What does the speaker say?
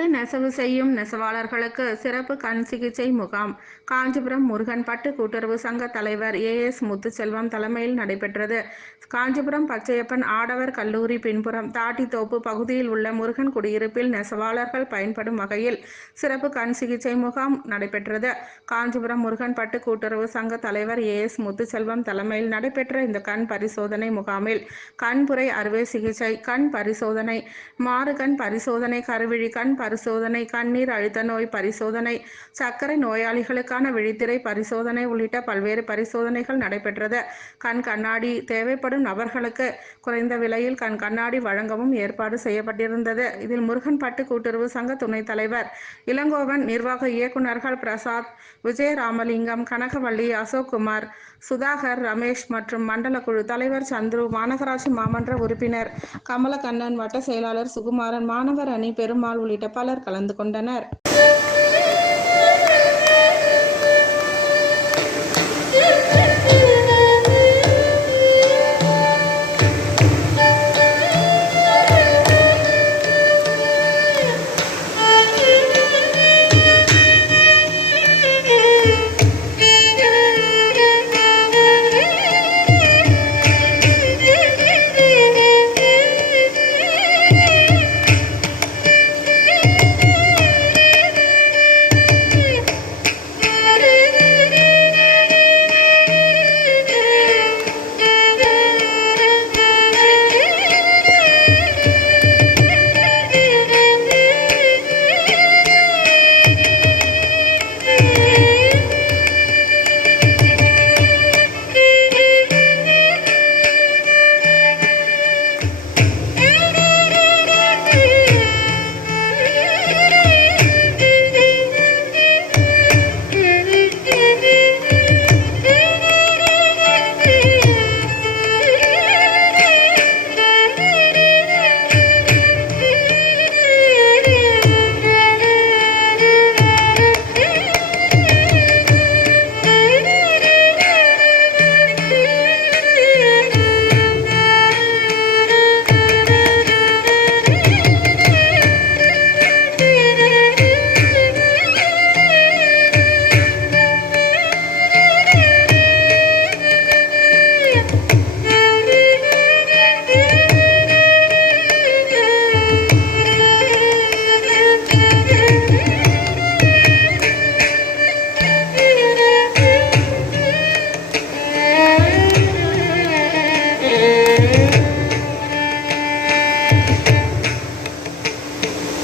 பட்டு நெசவு செய்யும் நெசவாளர்களுக்கு சிறப்பு கண் சிகிச்சை முகாம் காஞ்சிபுரம் முருகன் பட்டு கூட்டுறவு சங்க தலைவர் ஏஎஸ் முத்துச்செல்வம் தலைமையில் நடைபெற்றது. காஞ்சிபுரம் பச்சையப்பன் ஆடவர் கல்லூரி பின்புறம் தாட்டித்தோப்பு பகுதியில் உள்ள முருகன் குடியிருப்பில் நெசவாளர்கள் பயன்படும் வகையில் சிறப்பு கண் சிகிச்சை முகாம் நடைபெற்றது. காஞ்சிபுரம் முருகன் பட்டு கூட்டுறவு சங்க தலைவர் ஏஎஸ் முத்துச்செல்வம் தலைமையில் நடைபெற்ற இந்த கண் பரிசோதனை முகாமில் கண்புரை அறுவை சிகிச்சை, கண் பரிசோதனை, மாறுகண் பரிசோதனை, கருவிழி கண் பரிசோதனை, கண்ணீர் அழுத்த நோய் பரிசோதனை, சர்க்கரை நோயாளிகளுக்கான விழித்திரை பரிசோதனை உள்ளிட்ட பல்வேறு பரிசோதனைகள் நடைபெற்றது. கண் கண்ணாடி தேவைப்படும் நபர்களுக்கு குறைந்த விலையில் கண் கண்ணாடி வழங்கவும் ஏற்பாடு செய்யப்பட்டிருந்தது. இதில் முருகன் பட்டு கூட்டுறவு சங்க துணைத் தலைவர் இளங்கோவன், நிர்வாக இயக்குநர்கள் பிரசாத், விஜயராமலிங்கம், கனகவள்ளி, அசோக்குமார், சுதாகர், ரமேஷ் மற்றும் மண்டல குழு தலைவர் சந்துரு, மாநகராட்சி மாமன்ற உறுப்பினர் கமலக்கண்ணன், வட்ட செயலாளர் சுகுமாரன், மாணவர் அணி பெருமாள் உள்ளிட்ட பலர் கலந்து கொண்டனர்.